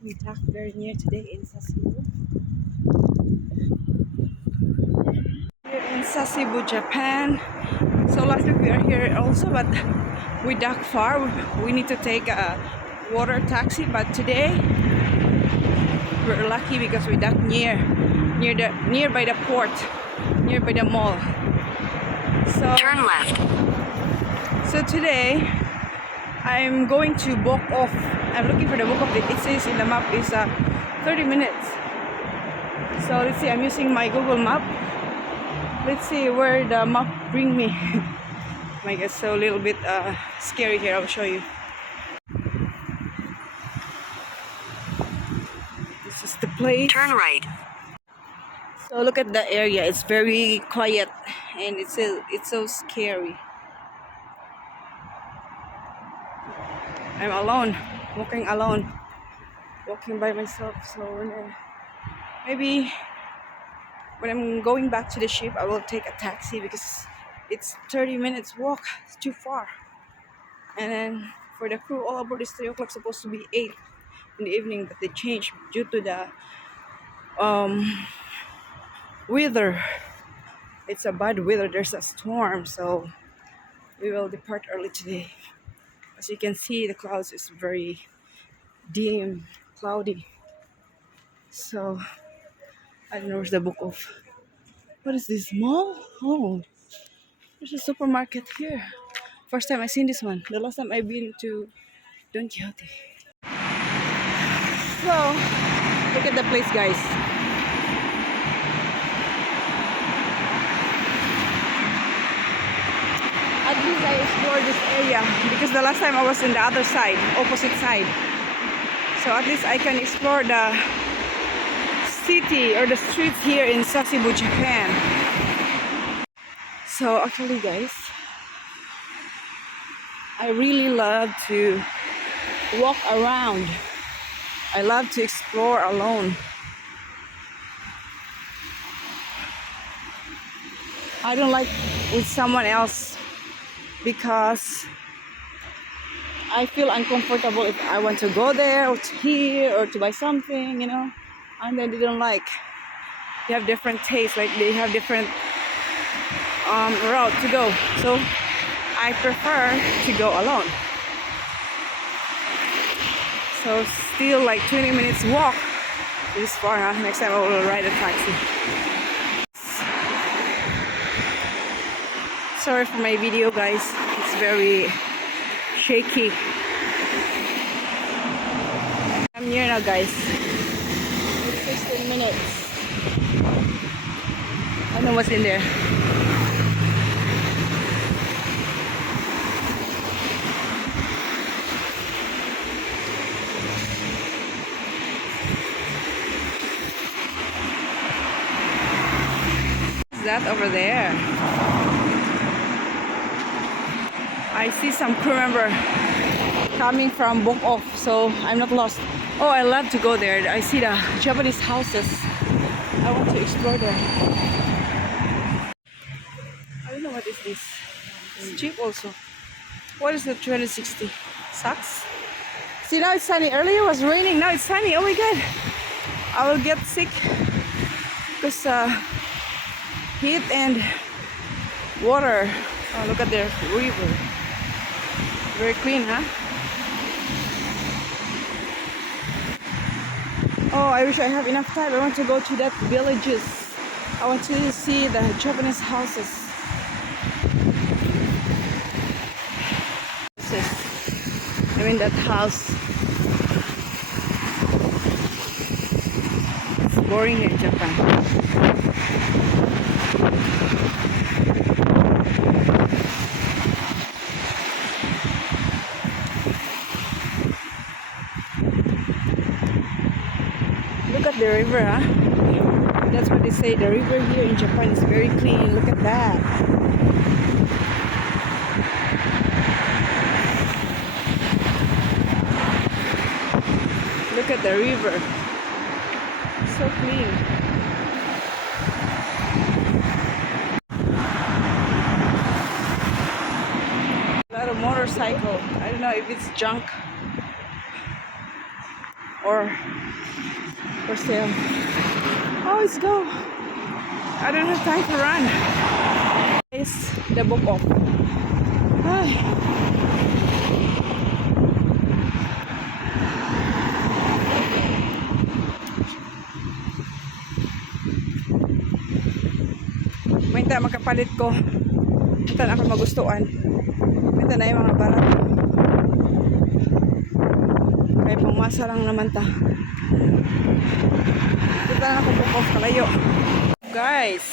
We talked very near today in Sasebo. Here in Sasebo, Japan. So last week we are here also, but we docked far. We need to take a water taxi, but today we're lucky because we docked nearby the port, nearby the mall. So turn left. So today I'm going to book off. I'm looking for the book of it. It says in the map is 30 minutes. So let's see. I'm using my Google Map. Let's see where the map bring me. My God, so a little bit scary here. I'll show you. This is the place. Turn right. So look at the area. It's very quiet and it's so scary. I'm alone, walking by myself. So maybe when I'm going back to the ship, I will take a taxi because it's 30 minutes walk. It's too far. And then for the crew, all aboard is 3 o'clock. Supposed to be 8 in the evening, but they changed due to the weather. It's a bad weather. There's a storm, so we will depart early today. As you can see, the clouds is very dim, cloudy. So I don't know where's the book of. What is this mall? Oh, there's a supermarket here. First time I seen this one. The last time I've been to Don Quixote. So look at the place, guys. At least I explored this area because the last time I was in the other side, opposite side. So at least I can explore the city or the streets here in Sasebo, Japan. So actually, guys, I really love to walk around. I love to explore alone. I don't like with someone else because I feel uncomfortable if I want to go there or to here or to buy something, and then they don't like. They have different tastes, like they have different route to go. So I prefer to go alone. So still like 20 minutes walk. This far, huh? Next time I will ride a taxi. Sorry for my video, guys. It's very shaky. I'm near now, guys. It's 16 minutes. I don't know what's in there. What's that over there? I see some crew member coming from book off, so I'm not lost. Oh, I love to go there. I see the Japanese houses. I want to explore there. I don't know what is this. It's cheap also. What is the 2060? Sucks. See, now it's sunny. Earlier it was raining. Now it's sunny. Oh my god. I will get sick because heat and water. Oh, look at the river. Very clean, huh? Oh, I wish I have enough time. I want to go to that villages. I want to see the Japanese houses. I mean that house. It's boring here in Japan. Look at the river, huh? That's what they say. The river here in Japan is very clean. Look at that. Look at the river. It's so clean. A lot of motorcycles. motorcycle. I don't know if it's junk or for sale. Oh, let's go. I don't have time to run. It's the book off. Ay. Minta makapalit ko. Minta na ako magustuhan. Minta na yung mga barat. Kaya pangmasa lang naman ta. Minta na ako book off kalayo. Guys,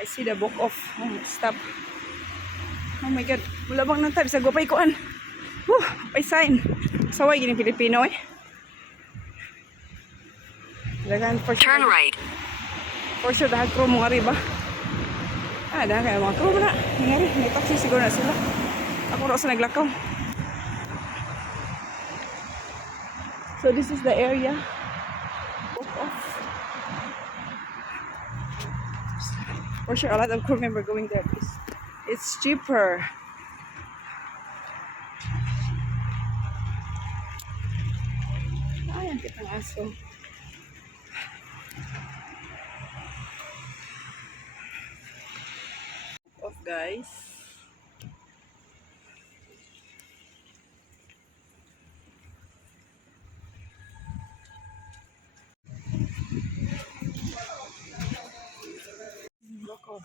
I see the book off. Oh, stop. Oh my God. Wala bang nang time sa gupay koan. Pay sign. Saway gini Pilipino eh. Dagan for sure. Turn right. For sure dahil crew mo nga rin ba? Dahil kaya mga crew mo na. Ngari, may taxi siguro na sila. Ako rin sa naglakaw. So this is the area. Book off. For sure a lot of crew member going there because it's cheaper. Ay, ang kitang aso. Off, guys. Look off.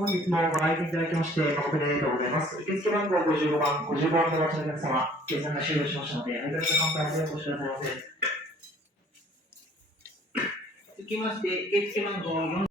本日もご来店いただきまして誠にありがとうございます。受付番号55番、55番でお待ちのお客様、計算が終了しましたので、相手のカウンターでお越しくださいませ。続きまして、受付番号4